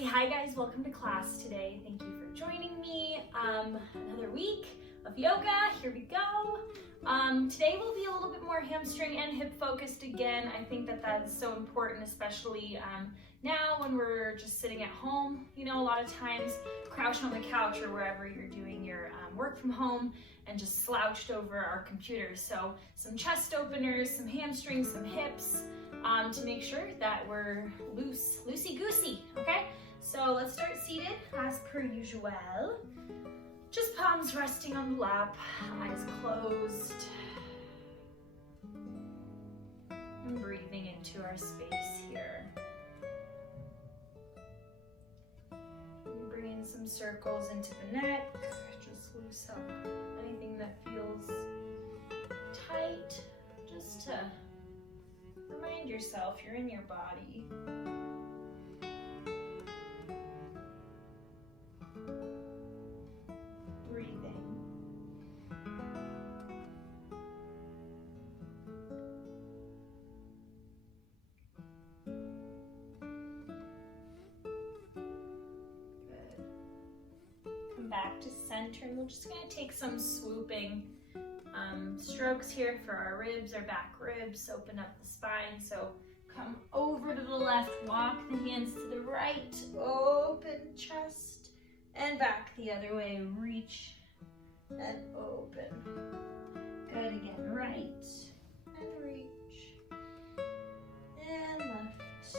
Okay, hi guys, welcome to class today. Thank you for joining me. Another week of yoga, here we go. Today will be a little bit more hamstring and hip focused again. I think that that's so important, especially now when we're just sitting at home. You know, a lot of times crouched on the couch or wherever you're doing your work from home and just slouched over our computers. So some chest openers, some hamstrings, some hips, to make sure that we're loosey-goosey, okay? So let's start seated as per usual. Just palms resting on the lap, eyes closed. And breathing into our space here. Bring in some circles into the neck. Just loose up anything that feels tight, just to remind yourself you're in your body. Breathing. Good. Come back to center, and we're just going to take some swooping strokes here for our ribs, our back ribs. Open up the spine. So come over to the left, walk the hands to the right, open chest, and back the other way. Reach and open. Good, again, right and reach, and left,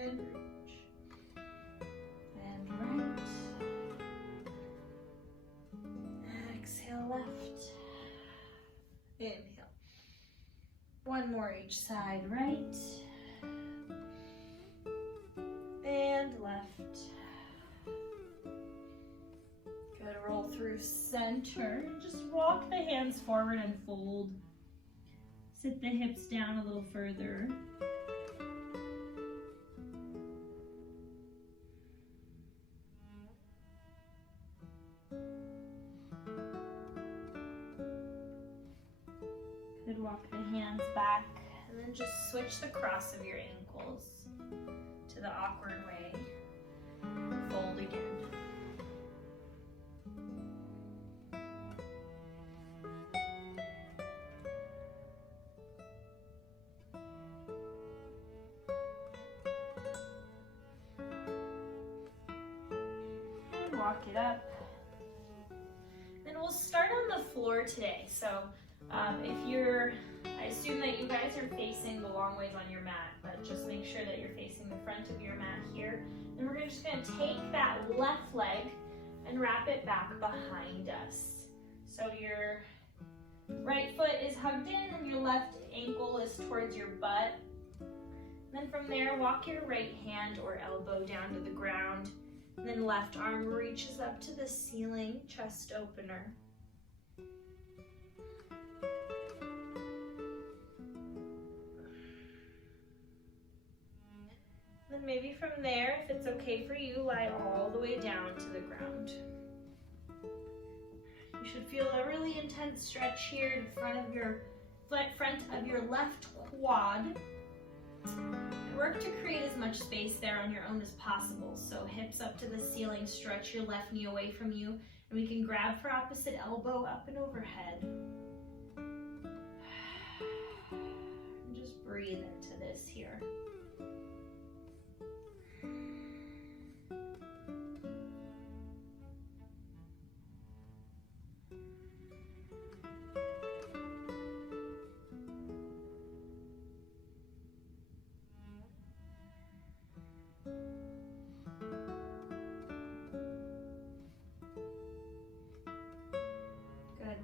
and reach, and right. Exhale, left. Inhale. One more each side, right and left. Good, roll through center. Just walk the hands forward and fold. Sit the hips down a little further. Good, walk the hands back and then just switch the cross of your ankles to the awkward way. Fold again. And walk it up. And we'll start on the floor today. So I assume that you guys are facing the long ways on your mat, but just make sure that you're facing the front of your mat here. And we're just going to take that left leg and wrap it back behind us. So your right foot is hugged in and your left ankle is towards your butt. And then from there, walk your right hand or elbow down to the ground. And then left arm reaches up to the ceiling, chest opener. Then maybe from there, if it's okay for you, lie all the way down to the ground. You should feel a really intense stretch here in front of your left quad. And work to create as much space there on your own as possible. So hips up to the ceiling, stretch your left knee away from you, and we can grab for opposite elbow up and overhead. And just breathe into this here.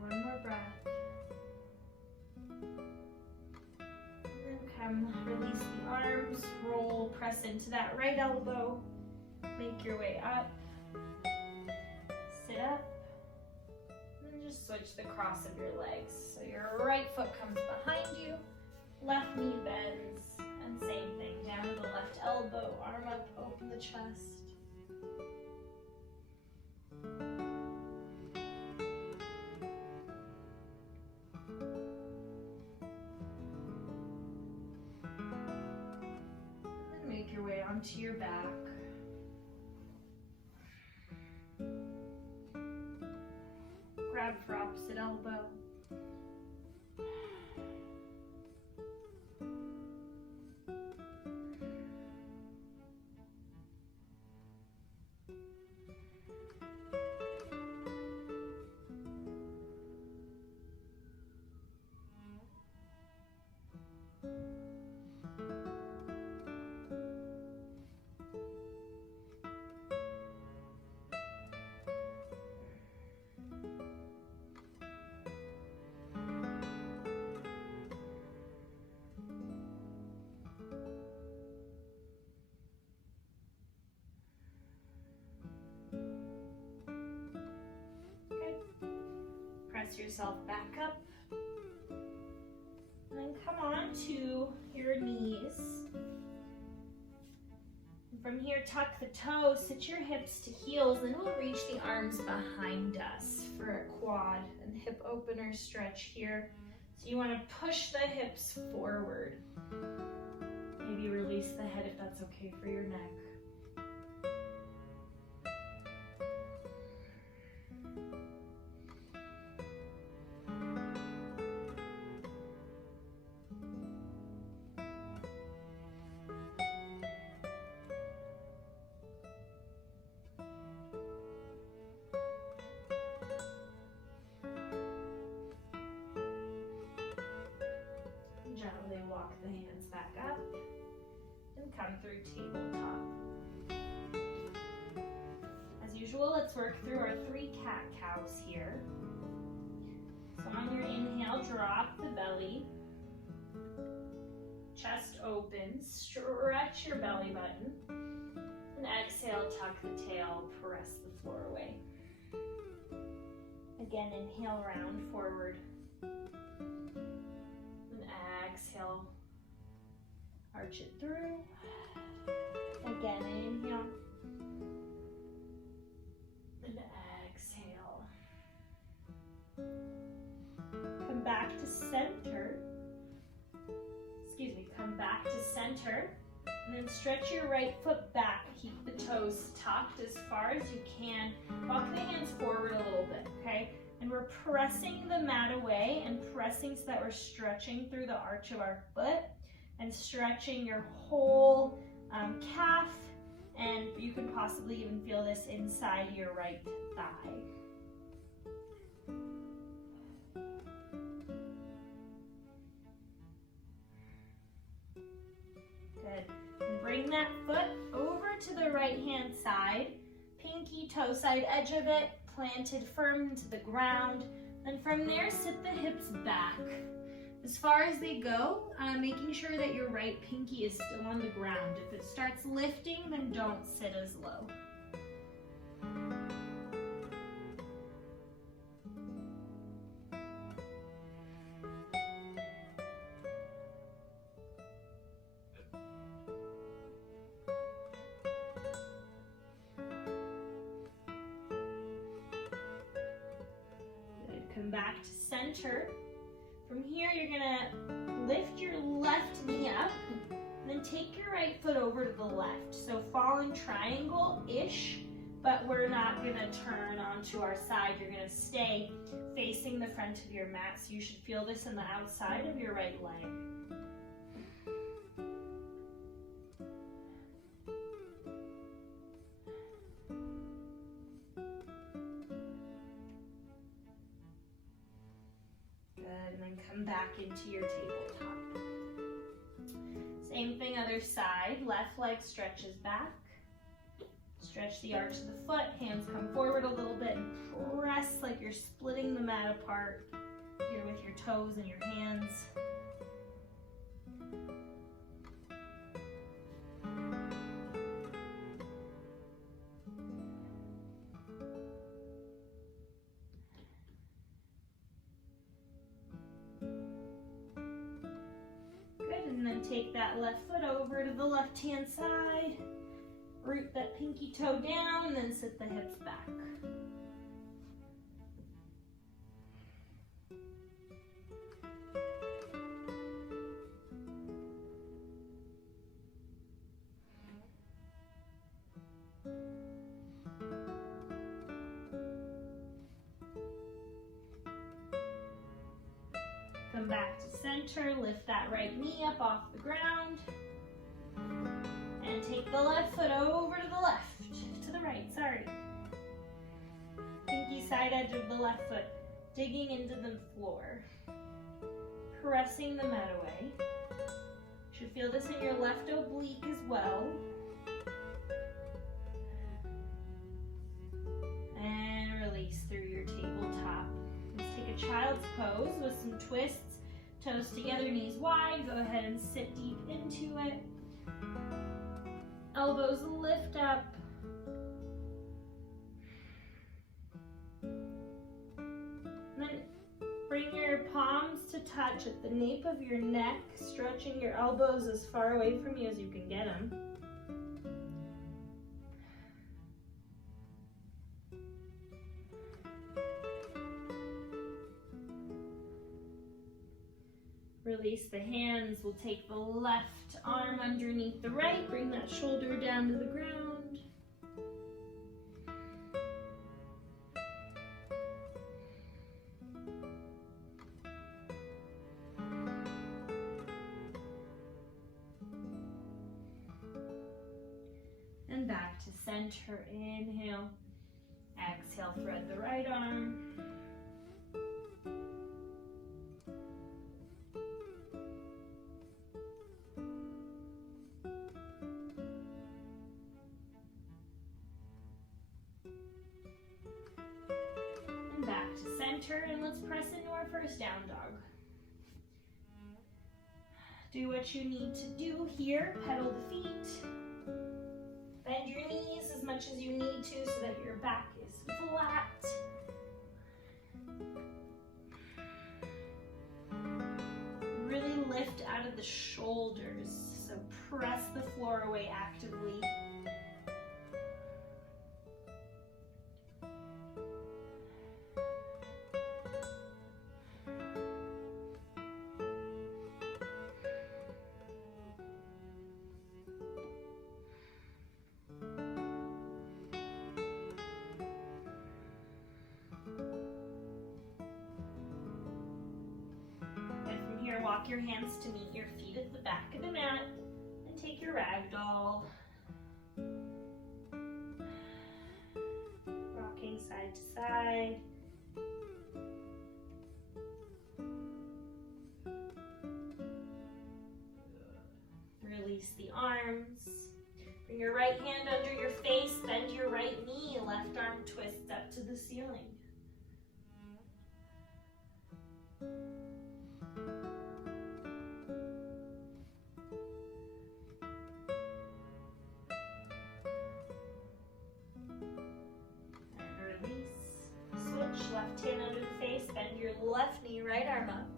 One more breath. And then come, release the arms, roll, press into that right elbow. Make your way up. Sit up. And then just switch the cross of your legs. So your right foot comes behind you, left knee bends, and same thing, down to the left elbow, arm up, open the chest. onto your back. grab for opposite elbow. Press yourself back up. And then come on to your knees. And from here, tuck the toes, sit your hips to heels, and we'll reach the arms behind us for a quad and hip opener stretch here. So you want to push the hips forward. Maybe release the head if that's okay for your neck. Gently walk the hands back up and come through tabletop. As usual, let's work through our 3 cat-cows here. So on your inhale, drop the belly. Chest opens, stretch your belly button. And exhale, tuck the tail, press the floor away. Again, inhale, round forward. Exhale, arch it through. Again, inhale. And exhale. Come back to center. Come back to center. And then stretch your right foot back. Keep the toes tucked as far as you can. Walk the hands forward a little bit, okay? And we're pressing the mat away and pressing so that we're stretching through the arch of our foot and stretching your whole calf, and you can possibly even feel this inside your right thigh. Good. And bring that foot over to the right hand side, pinky toe side edge of it, planted firm to the ground. And from there, sit the hips back as far as they go, making sure that your right pinky is still on the ground. If it starts lifting, then don't sit as low. Come back to center. From here, you're gonna lift your left knee up, and then take your right foot over to the left. So falling triangle-ish, but we're not gonna turn onto our side. You're gonna stay facing the front of your mat, so you should feel this in the outside of your right leg. Come back into your tabletop. Same thing, other side. Left leg stretches back. Stretch the arch of the foot. Hands come forward a little bit and press like you're splitting the mat apart here with your toes and your hands. And then take that left foot over to the left-hand side, root that pinky toe down, and then sit the hips back. Come back to center, lift that right knee up off the ground. And take the left foot over to the left, to the right, sorry. Pinky side edge of the left foot, digging into the floor. Pressing the mat away. You should feel this in your left oblique as well. And release through your tabletop. Let's take a child's pose with some twists. Toes together, knees wide. Go ahead and sit deep into it. Elbows lift up. And then bring your palms to touch at the nape of your neck, stretching your elbows as far away from you as you can get them. Release the hands. We'll take the left arm underneath the right. Bring that shoulder down to the ground. And back to center. Inhale. Exhale, thread the right arm. And let's press into our first down dog. Do what you need to do here. Pedal the feet. Bend your knees as much as you need to so that your back is flat. Really lift out of the shoulders. So press the floor away actively. Walk your hands to meet your feet at the back of the mat and take your ragdoll. Rocking side to side. Release the arms. Bring your right hand under your face, bend your right knee, left arm twists up to the ceiling. Left hand under the face, bend your left knee, right arm up.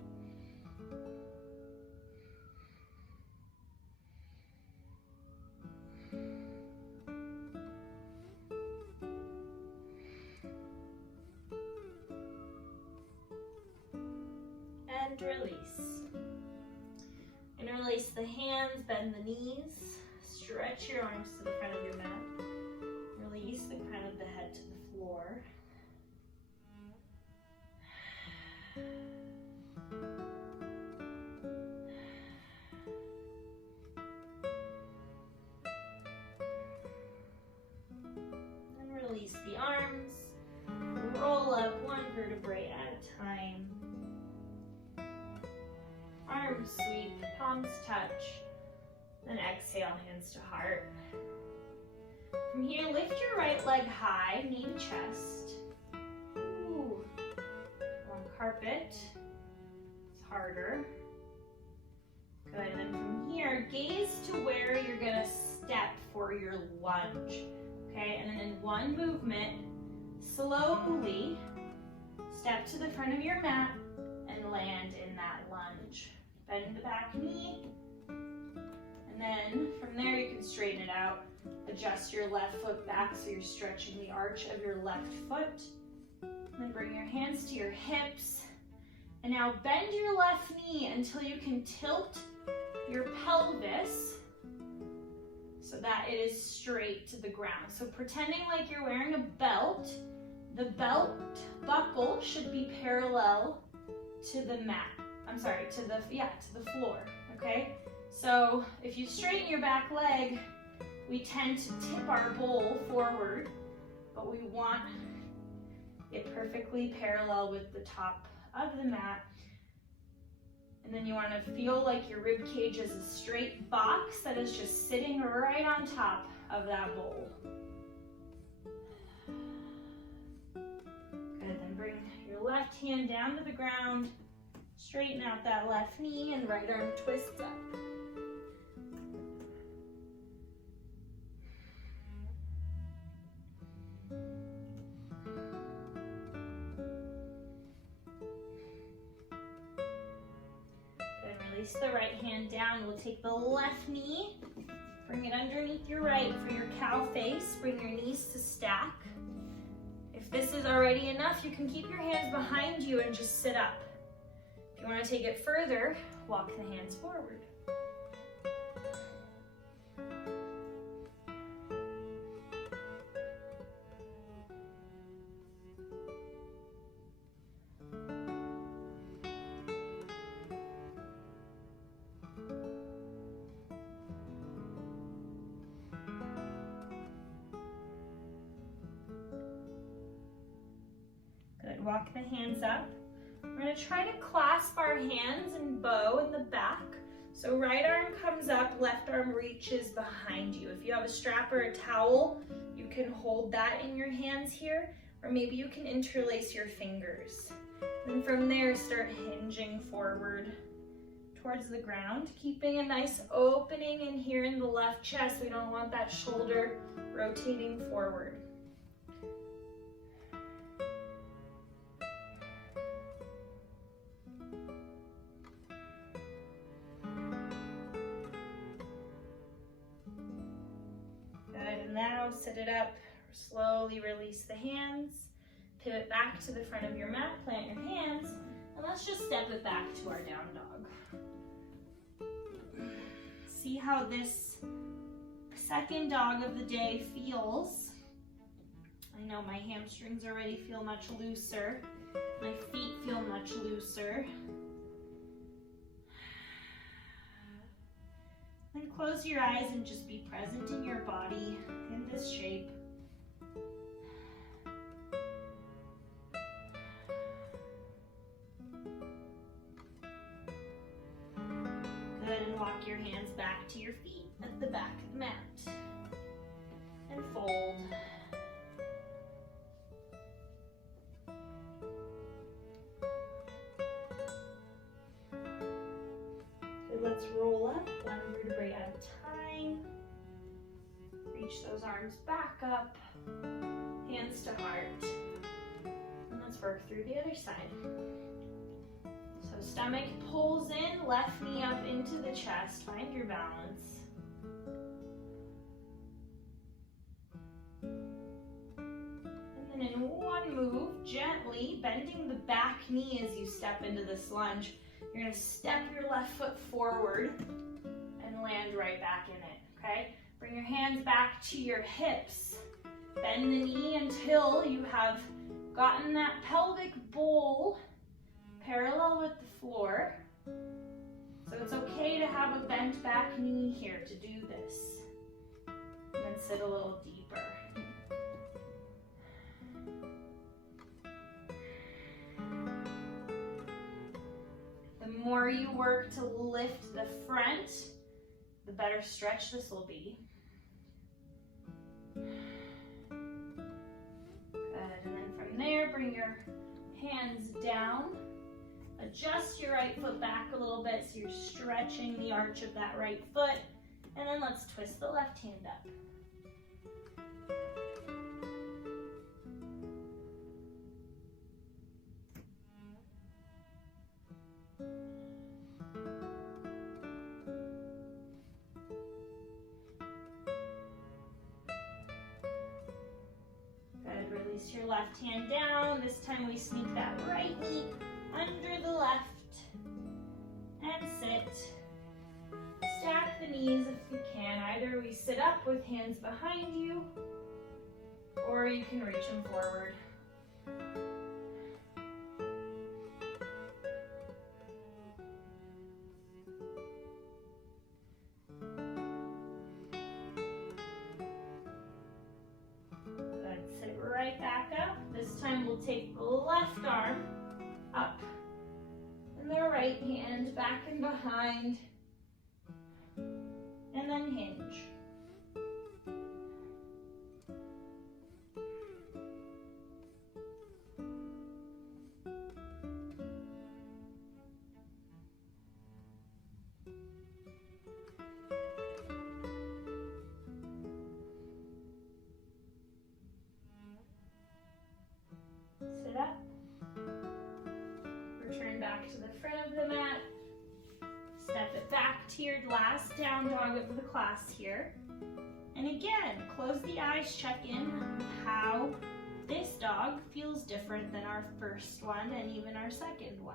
And release. And release the hands, bend the knees, stretch your arms to the front of your mat. Release the crown of the head to the floor. And release the arms. Roll up one vertebrae at a time. Arms sweep, palms touch. Then exhale, hands to heart. From here, lift your right leg high, knee to chest. Ooh. On carpet, it's harder. Good, and then from here, gaze to where you're gonna step for your lunge. Okay, and then in one movement, slowly step to the front of your mat and land in that lunge. Bend the back knee, and then from there you can straighten it out. Adjust your left foot back so you're stretching the arch of your left foot. And then bring your hands to your hips. And now bend your left knee until you can tilt your pelvis so that it is straight to the ground. So pretending like you're wearing a belt, the belt buckle should be parallel to the mat. to the floor, okay? So if you straighten your back leg, we tend to tip our bowl forward, but we want it perfectly parallel with the top of the mat. And then you want to feel like your rib cage is a straight box that is just sitting right on top of that bowl. Good, then bring your left hand down to the ground, straighten out that left knee, and right arm twists up. Release the right hand down. We'll take the left knee, bring it underneath your right for your cow face. Bring your knees to stack. If this is already enough, you can keep your hands behind you and just sit up. If you want to take it further, walk the hands forward. Walk the hands up. We're going to try to clasp our hands and bow in the back. So right arm comes up, left arm reaches behind you. If you have a strap or a towel, you can hold that in your hands here, or maybe you can interlace your fingers. And from there, start hinging forward towards the ground, keeping a nice opening in here in the left chest. We don't want that shoulder rotating forward. Now sit it up, slowly release the hands, pivot back to the front of your mat, plant your hands, and let's just step it back to our down dog. See how this second dog of the day feels. I know my hamstrings already feel much looser, my feet feel much looser. Then close your eyes and just be present in your body in this shape. Good, and walk your hands back to your feet at the back of the mat. And fold. Good, let's roll up one vertebrae at a time. Reach those arms back up, hands to heart. And let's work through the other side. So stomach pulls in, left knee up into the chest. Find your balance. And then in one move, gently bending the back knee as you step into this lunge. You're going to step your left foot forward and land right back in it, okay? Bring your hands back to your hips. Bend the knee until you have gotten that pelvic bowl parallel with the floor. So it's okay to have a bent back knee here to do this. And then sit a little deeper. The more you work to lift the front, the better stretch this will be. Good, and then from there, bring your hands down. Adjust your right foot back a little bit so you're stretching the arch of that right foot. And then let's twist the left hand up. Release your left hand down. This time we sneak that right knee under the left and sit. Stack the knees if you can. Either we sit up with hands behind you or you can reach them forward. we'll take the left arm up and the right hand back and behind, and then hinge. Sit up. Return back to the front of the mat. Step it back to your last down dog of the class here. And again, close the eyes, check in with how this dog feels different than our first one and even our second one.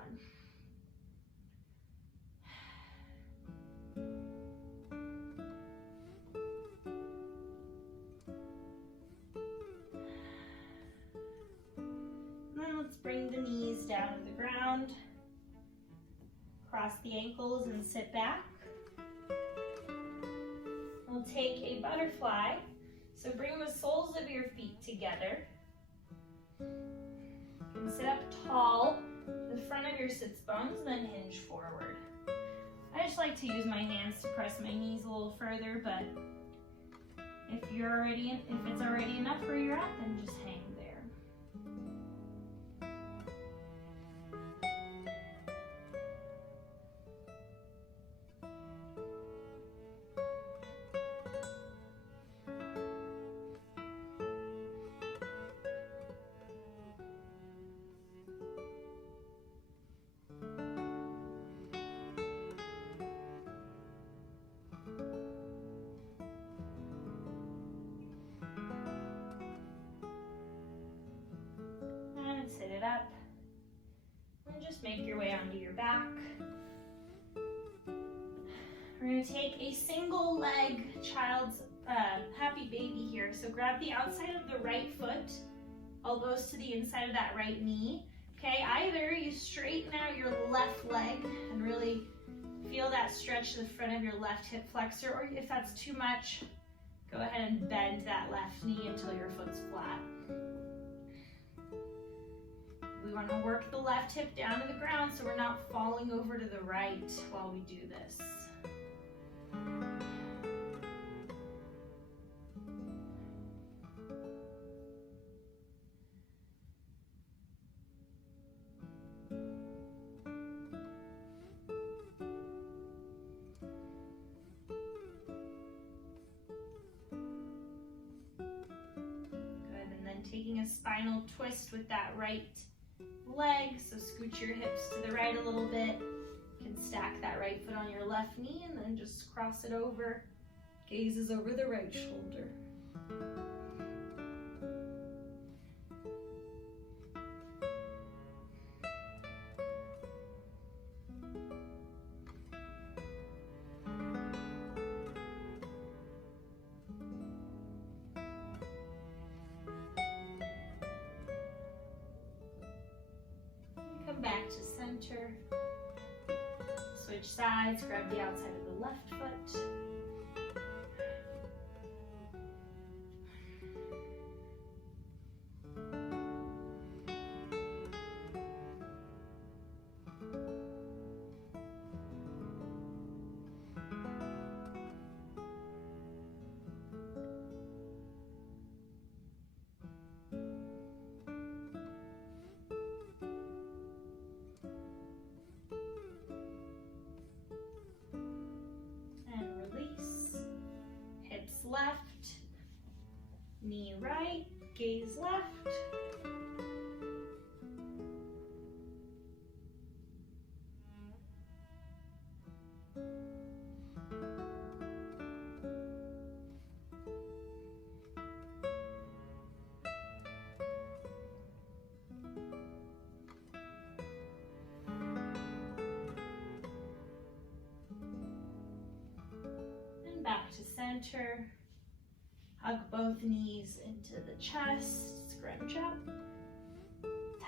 Let's bring the knees down to the ground, cross the ankles and sit back. We'll take a butterfly, so bring the soles of your feet together. And sit up tall to the front of your sits bones, then hinge forward. I just like to use my hands to press my knees a little further, but if it's already enough where you're at, then just hang there. Sit it up, and just make your way onto your back. We're going to take a single leg child's happy baby here. So grab the outside of the right foot, elbows to the inside of that right knee. Okay, either you straighten out your left leg and really feel that stretch to the front of your left hip flexor, or if that's too much, go ahead and bend that left knee until your foot's flat. We want to work the left hip down to the ground so we're not falling over to the right while we do this. Good, and then taking a spinal twist with that right leg, so scoot your hips to the right a little bit. You can stack that right foot on your left knee and then just cross it over. Gazes over the right shoulder. Back to center. Switch sides, grab the outside of the left foot. Left, knee right, gaze left. And back to center. Hug both knees into the chest, scrunch up.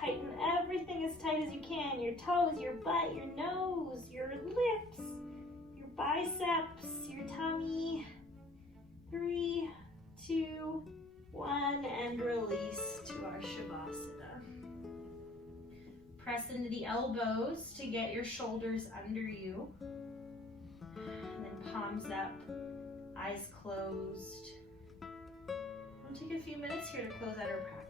Tighten everything as tight as you can. Your toes, your butt, your nose, your lips, your biceps, your tummy. 3, 2, 1, and release to our Shavasana. press into the elbows to get your shoulders under you. And then palms up, eyes closed. We'll take a few minutes here to close out our practice.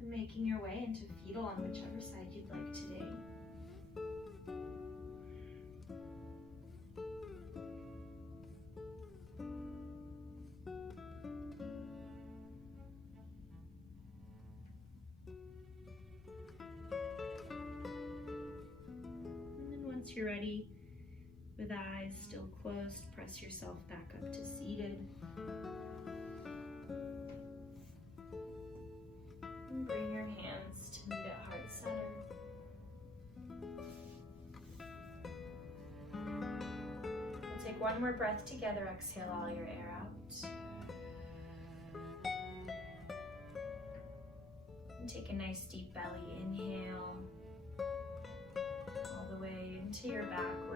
Making your way into fetal on whichever side you'd like today. And then once you're ready, with eyes still closed, press yourself back up to seated. Bring your hands to meet at heart center. We'll take one more breath together. Exhale all your air out. And take a nice deep belly inhale all the way into your back